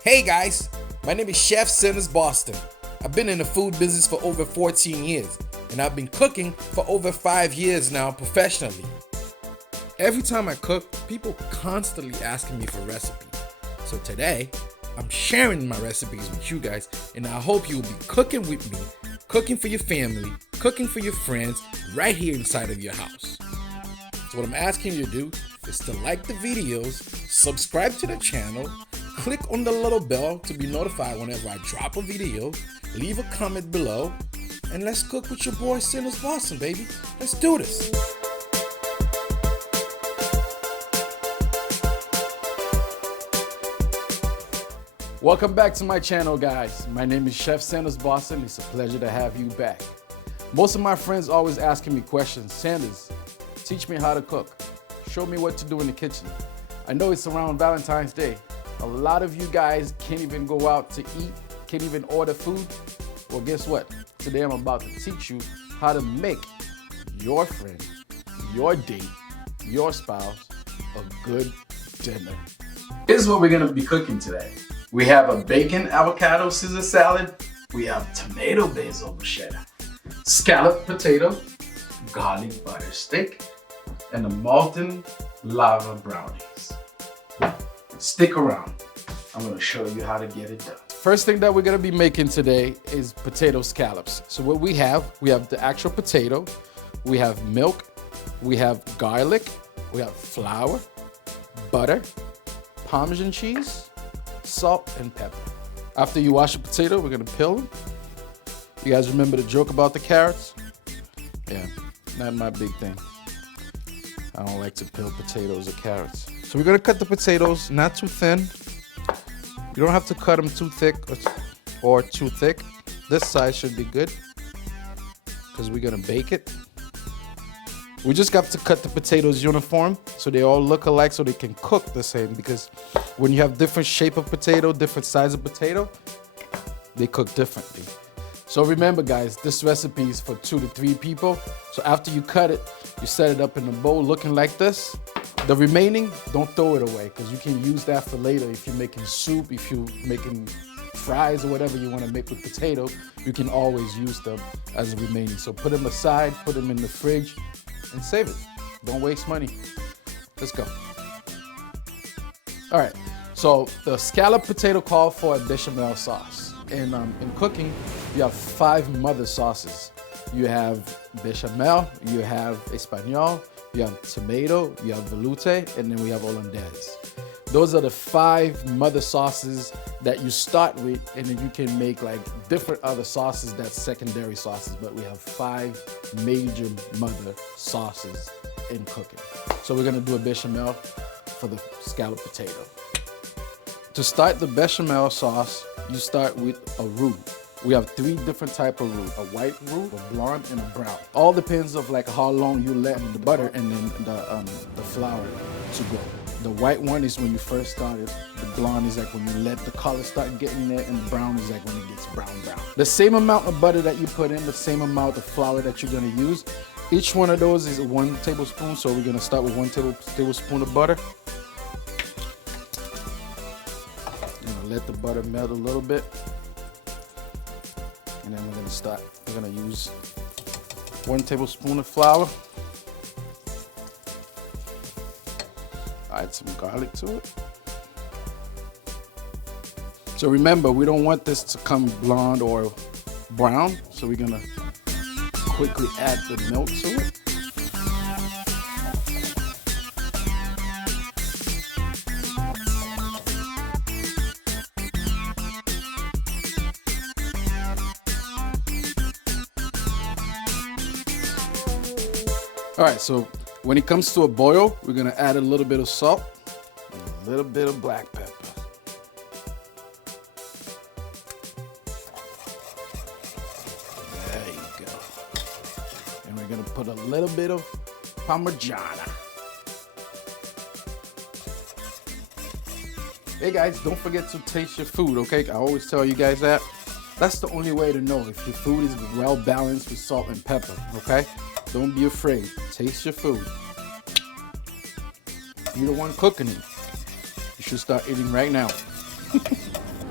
Hey guys, my name is Chef Sinners Boston. I've been in the food business for over 14 years, and I've been cooking for over 5 years now professionally. Every time I cook, people constantly asking me for recipes. So today, I'm sharing my recipes with you guys, and I hope you will be cooking with me, cooking for your family, cooking for your friends, right here inside of your house. So what I'm asking you to do is to like the videos, subscribe to the channel, click on the little bell to be notified whenever I drop a video, leave a comment below, and let's cook with your boy Sinners Boston, baby. Let's do this. Welcome back to my channel, guys. My name is Chef Sanders Boston. It's a pleasure to have you back. Most of my friends always asking me questions. Sanders, teach me how to cook. Show me what to do in the kitchen. I know it's around Valentine's Day. A lot of you guys can't even go out to eat, can't even order food. Well, guess what? Today I'm about to teach you how to make your friend, your date, your spouse a good dinner. Here's what we're gonna be cooking today. We have a bacon avocado Caesar salad. We have tomato basil bruschetta, scalloped potato, garlic butter steak, and the molten lava brownies. Stick around. I'm gonna show you how to get it done. First thing that we're gonna be making today is potato scallops. So what we have the actual potato, we have milk, we have garlic, we have flour, butter, Parmesan cheese, salt, and pepper. After you wash the potato, we're gonna peel them. You guys remember the joke about the carrots? Yeah, not my big thing. I don't like to peel potatoes or carrots. So we're gonna cut the potatoes not too thin. You don't have to cut them too thick or too thick. This size should be good because we're gonna bake it. We just got to cut the potatoes uniform so they all look alike so they can cook the same, because when you have different shape of potato, different size of potato, they cook differently. So remember guys, this recipe is for 2 to 3 people. So after you cut it, you set it up in a bowl looking like this. The remaining, don't throw it away, because you can use that for later. If you're making soup, if you're making fries or whatever you want to make with potato, you can always use them as a remaining. So put them aside, put them in the fridge, and save it. Don't waste money. Let's go. All right, so the scalloped potato called for a bechamel sauce. And in cooking, you have 5 mother sauces. You have bechamel, you have espagnole, you have tomato, you have velouté, and then we have hollandaise. Those are the 5 mother sauces that you start with, and then you can make like different other sauces that's secondary sauces, but we have 5 major mother sauces in cooking. So we're gonna do a bechamel for the scalloped potato. To start the bechamel sauce, you start with a roux. We have 3 different types of roux: a white roux, a blonde, and a brown. All depends of like how long you let the butter and then the flour to go. The white one is when you first started. The blonde is like when you let the color start getting there, and the brown is like when it gets brown. The same amount of butter that you put in, the same amount of flour that you're gonna use. Each one of those is 1 tablespoon, so we're gonna start with 1 tablespoon of butter. Let the butter melt a little bit. And then we're gonna use 1 tablespoon of flour. Add some garlic to it. So remember, we don't want this to come blonde or brown, so we're gonna quickly add the milk to it. All right, so when it comes to a boil, we're gonna add a little bit of salt and a little bit of black pepper. There you go. And we're gonna put a little bit of Parmigiana. Hey guys, don't forget to taste your food, okay? I always tell you guys that. That's the only way to know if your food is well balanced with salt and pepper, okay? Don't be afraid. Taste your food. You're the one cooking it. You should start eating right now.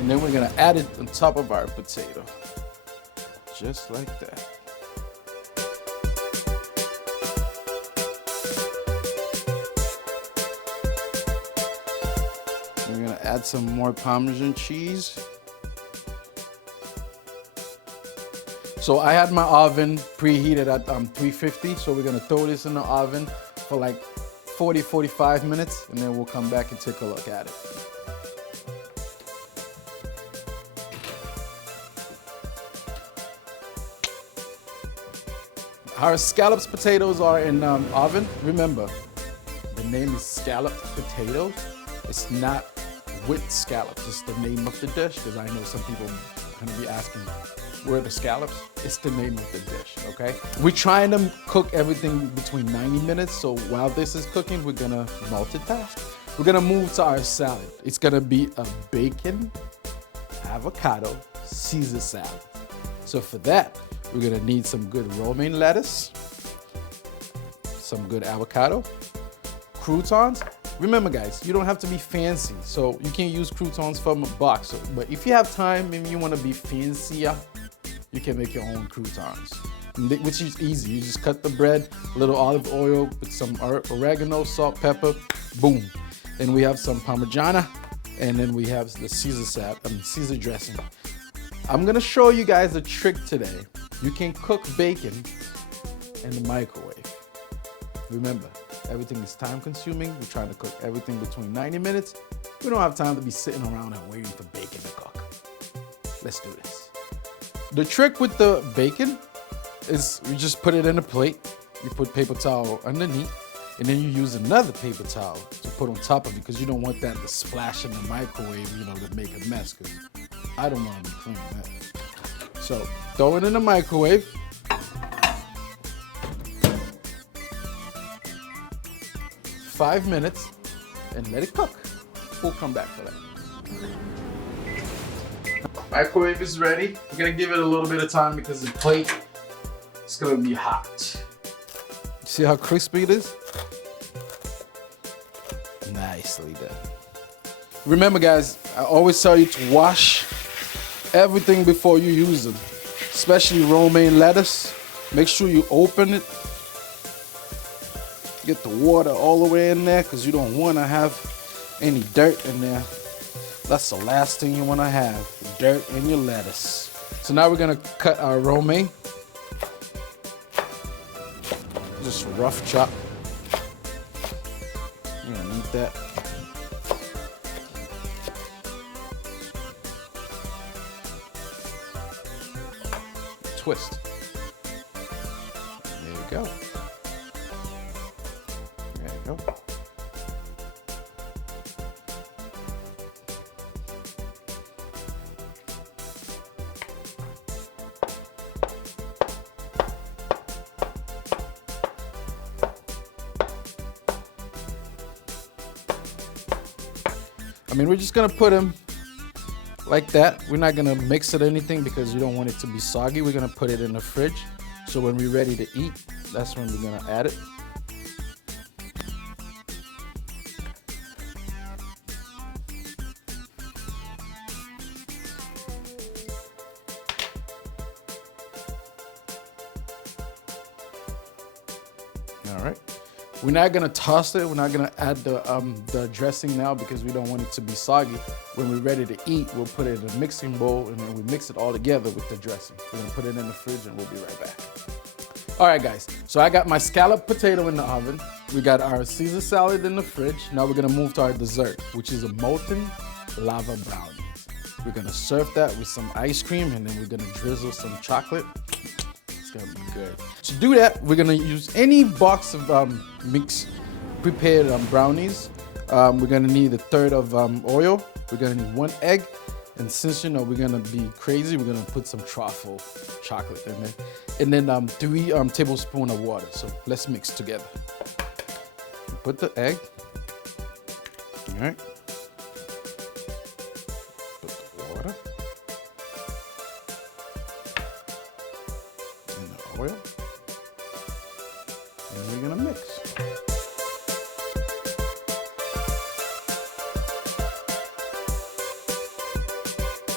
And then we're gonna add it on top of our potato. Just like that. We're gonna add some more Parmesan cheese. So I had my oven preheated at 350, so we're gonna throw this in the oven for like 40-45 minutes, and then we'll come back and take a look at it. Our scalloped potatoes are in oven. Remember, the name is scalloped potato. It's not with scallops. It's the name of the dish, because I know some people are gonna be asking, where are the scallops? It's the name of the dish, okay? We're trying to cook everything between 90 minutes, so while this is cooking, we're gonna multitask. We're gonna move to our salad. It's gonna be a bacon, avocado, Caesar salad. So for that, we're gonna need some good romaine lettuce, some good avocado, croutons. Remember guys, you don't have to be fancy, so you can use croutons from a box. But if you have time and you wanna be fancier, you can make your own croutons, which is easy. You just cut the bread, a little olive oil with some oregano, salt, pepper, boom. Then we have some Parmigiana, and then we have the Caesar dressing. I'm gonna show you guys a trick today. You can cook bacon in the microwave. Remember, everything is time consuming. We're trying to cook everything between 90 minutes. We don't have time to be sitting around and waiting for bacon to cook. Let's do this. The trick with the bacon is you just put it in a plate. You put paper towel underneath, and then you use another paper towel to put on top of it, because you don't want that to splash in the microwave, you know, to make a mess, because I don't want to be cleaning that. So throw it in the microwave. Five minutes, and let it cook. We'll come back for that. Microwave is ready. We're gonna give it a little bit of time because the plate is gonna be hot. See how crispy it is? Nicely done. Remember guys, I always tell you to wash everything before you use them, especially romaine lettuce. Make sure you open it. Get the water all the way in there, because you don't want to have any dirt in there. That's the last thing you want to have, dirt in your lettuce. So now we're going to cut our romaine. Just rough chop. You're going to need that. Twist. There you go. There you go. I mean, we're just gonna put them like that. We're not gonna mix it or anything because you don't want it to be soggy. We're gonna put it in the fridge. So when we're ready to eat, that's when we're gonna add it. All right. We're not gonna toss it. We're not gonna add the dressing now because we don't want it to be soggy. When we're ready to eat, we'll put it in a mixing bowl and then we mix it all together with the dressing. We're gonna put it in the fridge and we'll be right back. All right, guys. So I got my scalloped potato in the oven. We got our Caesar salad in the fridge. Now we're gonna move to our dessert, which is a molten lava brownie. We're gonna serve that with some ice cream and then we're gonna drizzle some chocolate. It's gonna be good. To do that, we're gonna use any box of mixed prepared brownies. We're gonna need a third of oil. We're gonna need 1 egg. And since, you know, we're gonna be crazy, we're gonna put some truffle chocolate in there. And then 3 tablespoons of water. So let's mix together. Put the egg. All right. Put the water. And the oil. And we're gonna mix.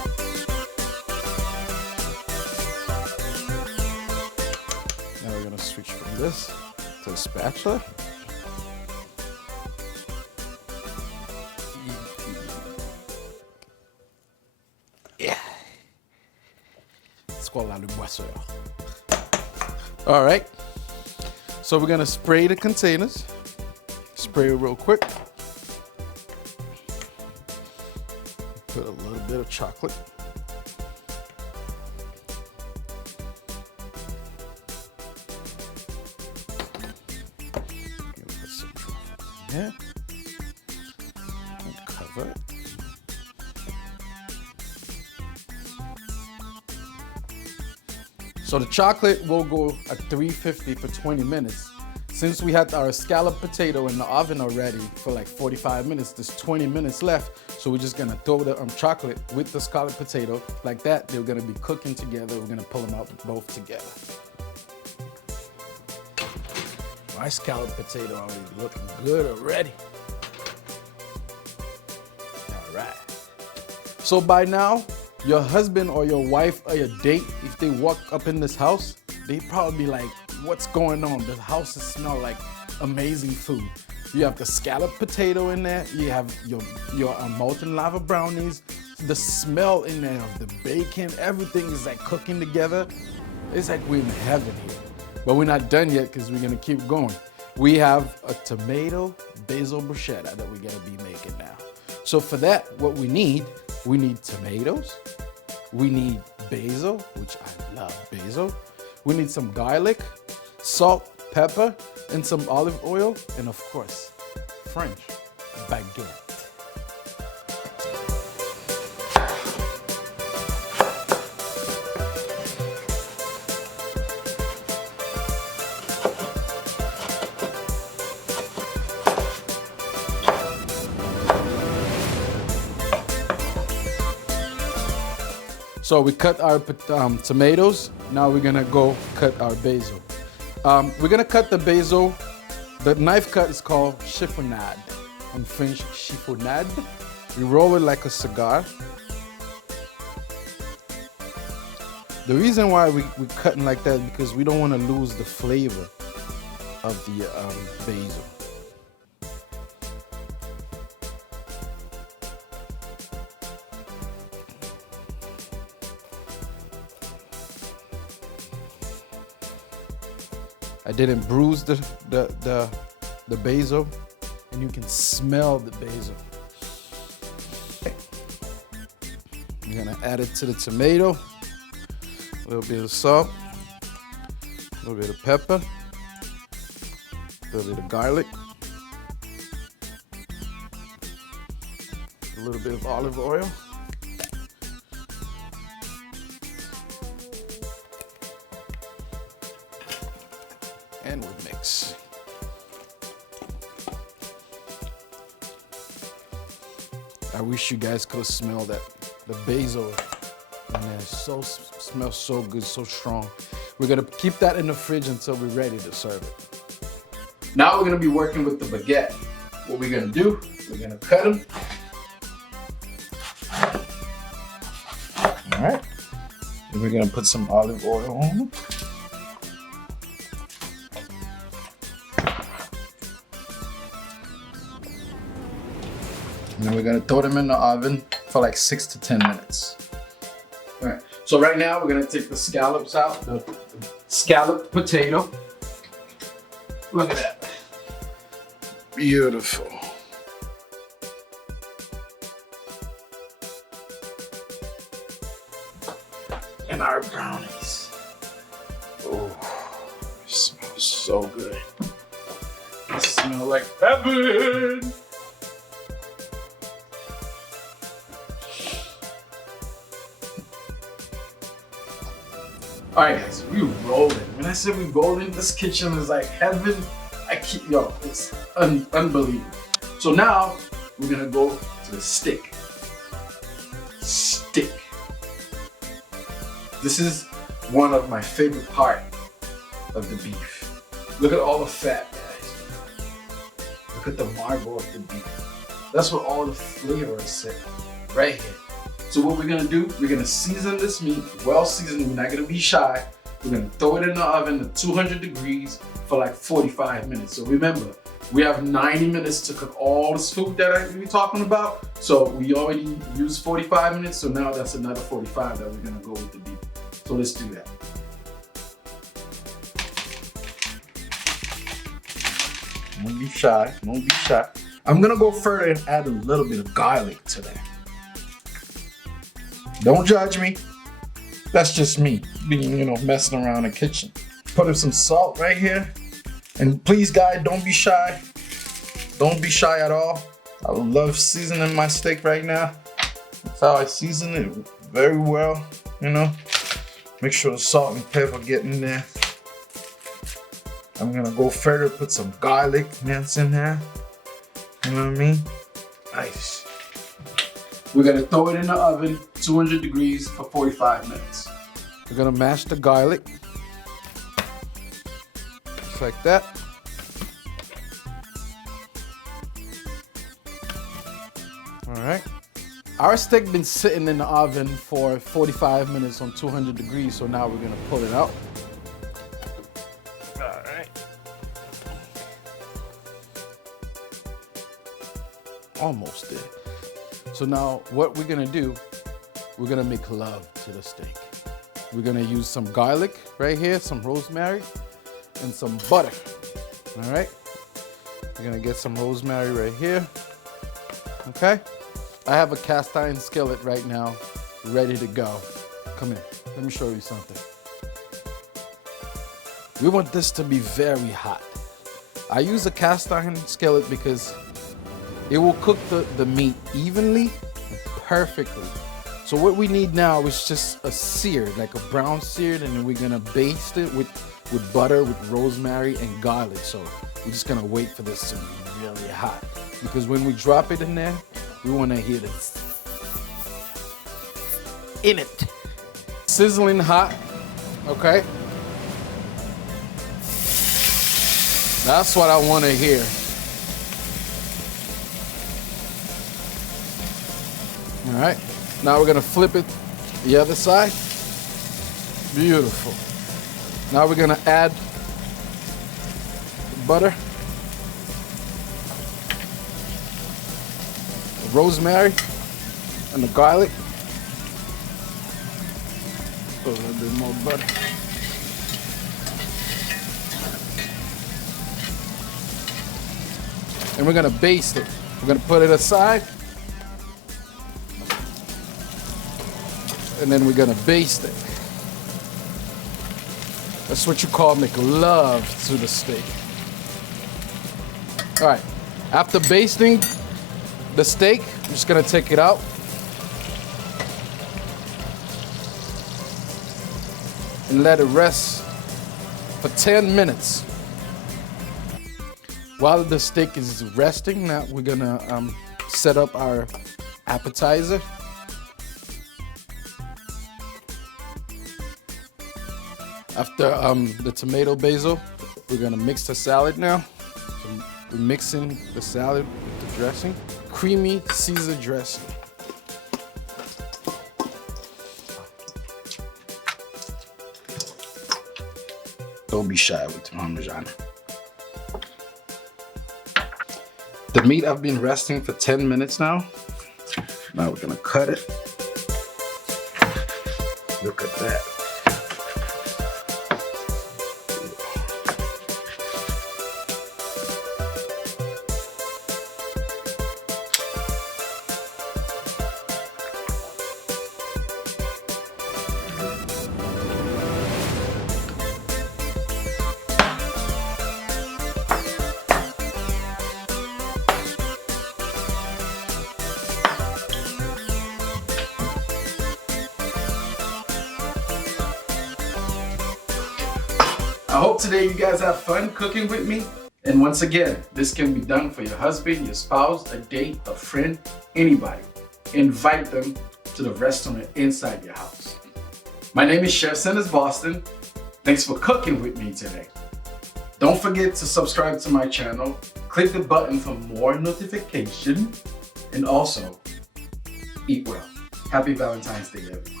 this to the spatula. Yeah. It's called la boisseur. All right. So we're gonna spray the containers. Spray it real quick. Put a little bit of chocolate. Put some chocolate in here. And cover it. So the chocolate will go at 350 for 20 minutes. Since we had our scalloped potato in the oven already for like 45 minutes, there's 20 minutes left. So we're just gonna throw the chocolate with the scalloped potato like that. They're gonna be cooking together. We're gonna pull them out both together. My scalloped potato already looking good already. All right. So by now, your husband or your wife or your date, if they walk up in this house, they probably be like, what's going on? The houses smell like amazing food. You have the scalloped potato in there. You have your molten lava brownies. The smell in there of the bacon, everything is like cooking together. It's like we're in heaven here. But we're not done yet because we're gonna keep going. We have a tomato basil bruschetta that we're gonna be making now. So for that, what we need tomatoes. We need basil, which I love basil. We need some garlic, salt, pepper, and some olive oil, and of course, French baguette. So we cut our tomatoes. Now we're gonna go cut our basil. We're gonna cut the basil. The knife cut is called chiffonade. In French, chiffonade. We roll it like a cigar. The reason why we're cutting like that is because we don't want to lose the flavor of the basil. I didn't bruise the basil, and you can smell the basil. Okay. You're gonna add it to the tomato, a little bit of salt, a little bit of pepper, a little bit of garlic, a little bit of olive oil. And we'll mix. I wish you guys could smell that, the basil. And it smells so good, so strong. We're gonna keep that in the fridge until we're ready to serve it. Now we're gonna be working with the baguette. What we're gonna do, we're gonna cut them. All right. And we're gonna put some olive oil on them. And then we're gonna throw them in the oven for like 6 to 10 minutes. All right, so right now we're gonna take the scallops out, the scalloped potato. Look at that. Beautiful. And our brownies. Oh, it smells so good. It smells like heaven. All right, guys, we rolling. When I say we rolling, this kitchen is like heaven. It's unbelievable. So now we're gonna go to the stick. Stick. This is one of my favorite part of the beef. Look at all the fat, guys. Look at the marble of the beef. That's where all the flavor is sitting, right here. So what we're gonna do, we're gonna season this meat, well seasoned. We're not gonna be shy. We're gonna throw it in the oven at 200 degrees for like 45 minutes. So remember, we have 90 minutes to cook all this food that we're talking about. So we already used 45 minutes, so now that's another 45 that we're gonna go with the beef. So let's do that. Don't be shy, don't be shy. I'm gonna go further and add a little bit of garlic to that. Don't judge me. That's just me being, messing around in the kitchen. Put in some salt right here. And please, guys, don't be shy. Don't be shy at all. I love seasoning my steak right now. That's how I season it very well, Make sure the salt and pepper get in there. I'm gonna go further, put some garlic mince in there. You know what I mean? Nice. We're gonna throw it in the oven, 200 degrees for 45 minutes. We're gonna mash the garlic. Just like that. All right. Our steak been sitting in the oven for 45 minutes on 200 degrees, so now we're gonna pull it out. All right. Almost there. So now what we're gonna do, we're gonna make love to the steak. We're gonna use some garlic right here, some rosemary, and some butter. All right. We're gonna get some rosemary right here. Okay. I have a cast iron skillet right now, ready to go. Come here, let me show you something. We want this to be very hot. I use a cast iron skillet because it will cook the meat evenly and perfectly. So what we need now is just a seared, like a brown seared, and then we're gonna baste it with butter, with rosemary and garlic. So we're just gonna wait for this to be really hot. Because when we drop it in there, we wanna hear this in it. Sizzling hot, okay? That's what I wanna hear. All right, now we're gonna flip it the other side. Beautiful. Now we're gonna add the butter, the rosemary, and the garlic. Put a little bit more butter. And we're gonna baste it. We're gonna put it aside. And then we're gonna baste it. That's what you call make love to the steak. All right, after basting the steak, I'm just gonna take it out. And let it rest for 10 minutes. While the steak is resting, now we're gonna set up our appetizer. After the tomato basil, we're gonna mix the salad now. So we're mixing the salad with the dressing. Creamy Caesar dressing. Don't be shy with the Parmesan. The meat I've been resting for 10 minutes now. Now we're gonna cut it. Look at that. I hope today you guys have fun cooking with me. And once again, this can be done for your husband, your spouse, a date, a friend, anybody. Invite them to the restaurant inside your house. My name is Chef Sanders Boston. Thanks for cooking with me today. Don't forget to subscribe to my channel, click the button for more notification, and also eat well. Happy Valentine's Day, everyone.